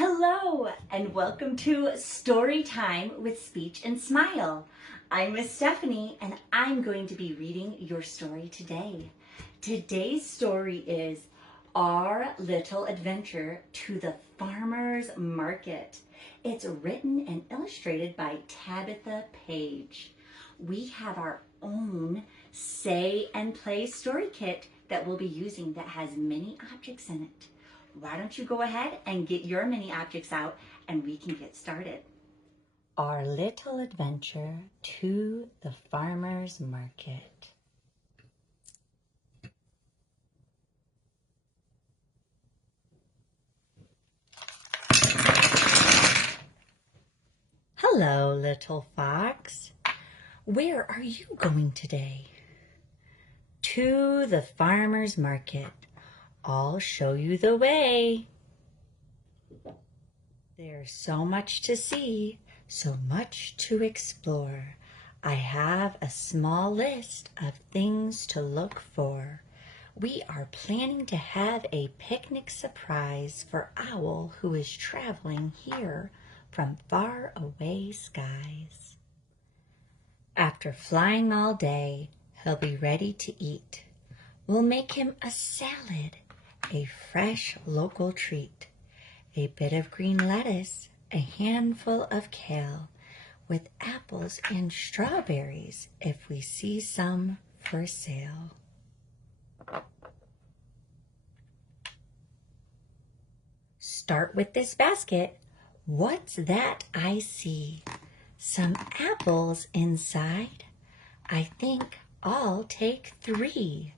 Hello and welcome to Storytime with Speech and Smile. I'm Miss Stephanie and I'm going to be reading your story today. Today's story is Our Little Adventure to the Farmer's Market. It's written and illustrated by Tabitha Paige. We have our own Say and Play story kit that we'll be using that has many objects in it. Why don't you go ahead and get your mini objects out and we can get started. Our Little Adventure to the Farmer's Market. Hello, little fox. Where are you going today? To the farmer's market. I'll show you the way. There's so much to see, so much to explore. I have a small list of things to look for. We are planning to have a picnic surprise for Owl, who is traveling here from far away skies. After flying all day, he'll be ready to eat. We'll make him a salad, a fresh local treat, a bit of green lettuce, a handful of kale, with apples and strawberries if we see some for sale. Start with this basket. What's that I see? Some apples inside. I think I'll take 3.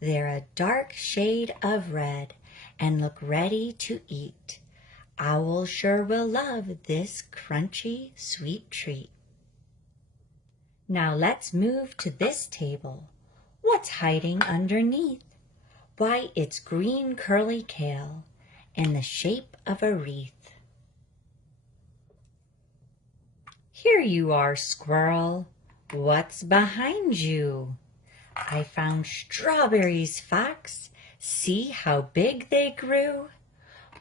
They're a dark shade of red and look ready to eat. Owl sure will love this crunchy, sweet treat. Now let's move to this table. What's hiding underneath? Why, it's green curly kale in the shape of a wreath. Here you are, squirrel. What's behind you? I found strawberries, fox. See how big they grew?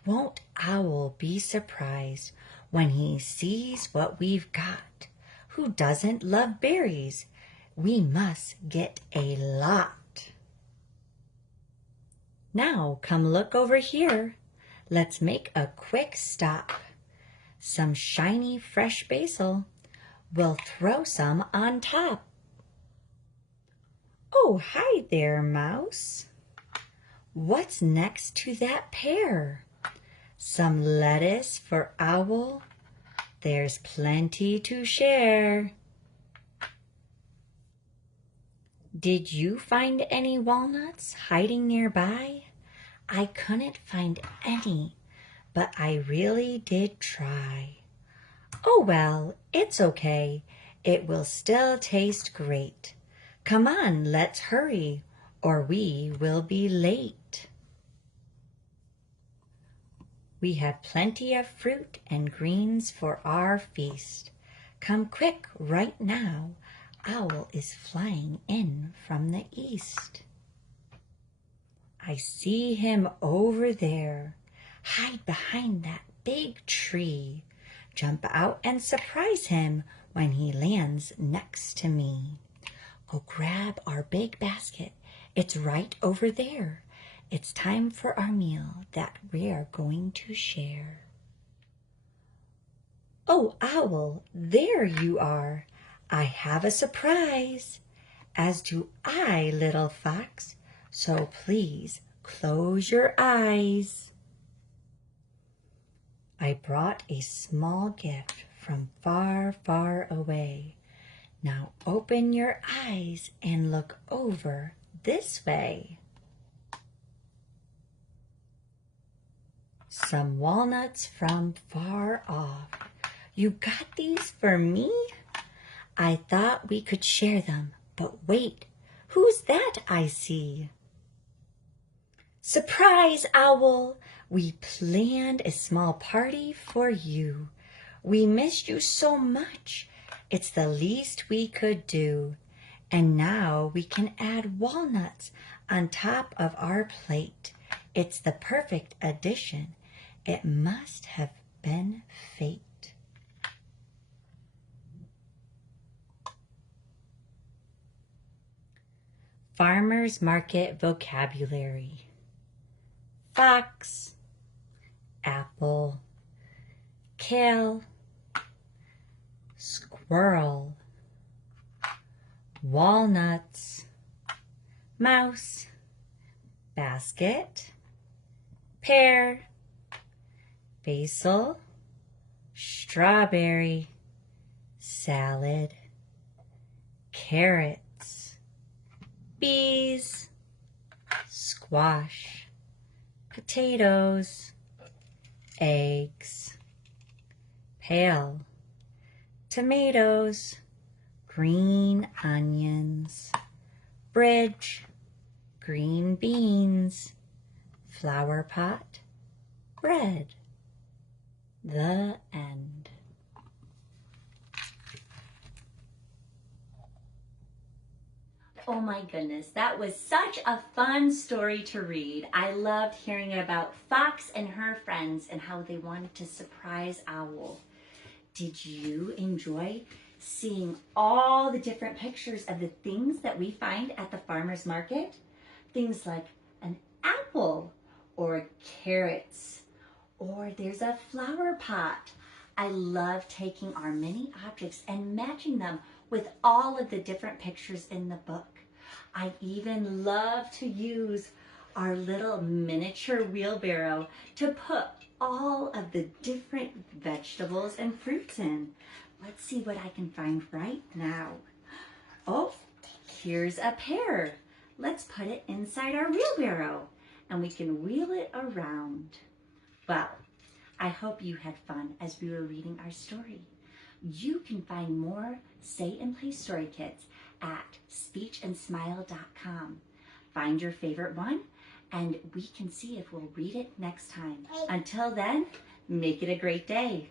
Won't Owl be surprised when he sees what we've got? Who doesn't love berries? We must get a lot. Now come look over here. Let's make a quick stop. Some shiny fresh basil. We'll throw some on top. Oh, hi there, mouse. What's next to that pear? Some lettuce for Owl. There's plenty to share. Did you find any walnuts hiding nearby? I couldn't find any, but I really did try. Oh well, it's okay. It will still taste great. Come on, let's hurry, or we will be late. We have plenty of fruit and greens for our feast. Come quick right now. Owl is flying in from the east. I see him over there. Hide behind that big tree. Jump out and surprise him when he lands next to me. Go grab our big basket. It's right over there. It's time for our meal that we're going to share. Oh, Owl, there you are. I have a surprise, as do I, little fox. So please close your eyes. I brought a small gift from far, far away. Now open your eyes and look over this way. Some walnuts from far off. You got these for me? I thought we could share them, but wait, who's that I see? Surprise, Owl! We planned a small party for you. We missed you so much. It's the least we could do. And now we can add walnuts on top of our plate. It's the perfect addition. It must have been fate. Farmer's market vocabulary. Fox, apple, kale, squirrel, walnuts, mouse, basket, pear, basil, strawberry, salad, carrots, bees, squash, potatoes, eggs, pail, tomatoes, green onions, bridge, green beans, flower pot, bread. The end. Oh my goodness, that was such a fun story to read. I loved hearing about Fox and her friends and how they wanted to surprise Owl. Did you enjoy seeing all the different pictures of the things that we find at the farmer's market? Things like an apple or carrots, or there's a flower pot. I love taking our mini objects and matching them with all of the different pictures in the book. I even love to use our little miniature wheelbarrow to put all of the different vegetables and fruits in. Let's see what I can find right now. Oh, here's a pear. Let's put it inside our wheelbarrow and we can wheel it around. Well, I hope you had fun as we were reading our story. You can find more Say and Play story kits at speechandsmile.com. Find your favorite one and we can see if we'll read it next time. Until then, make it a great day.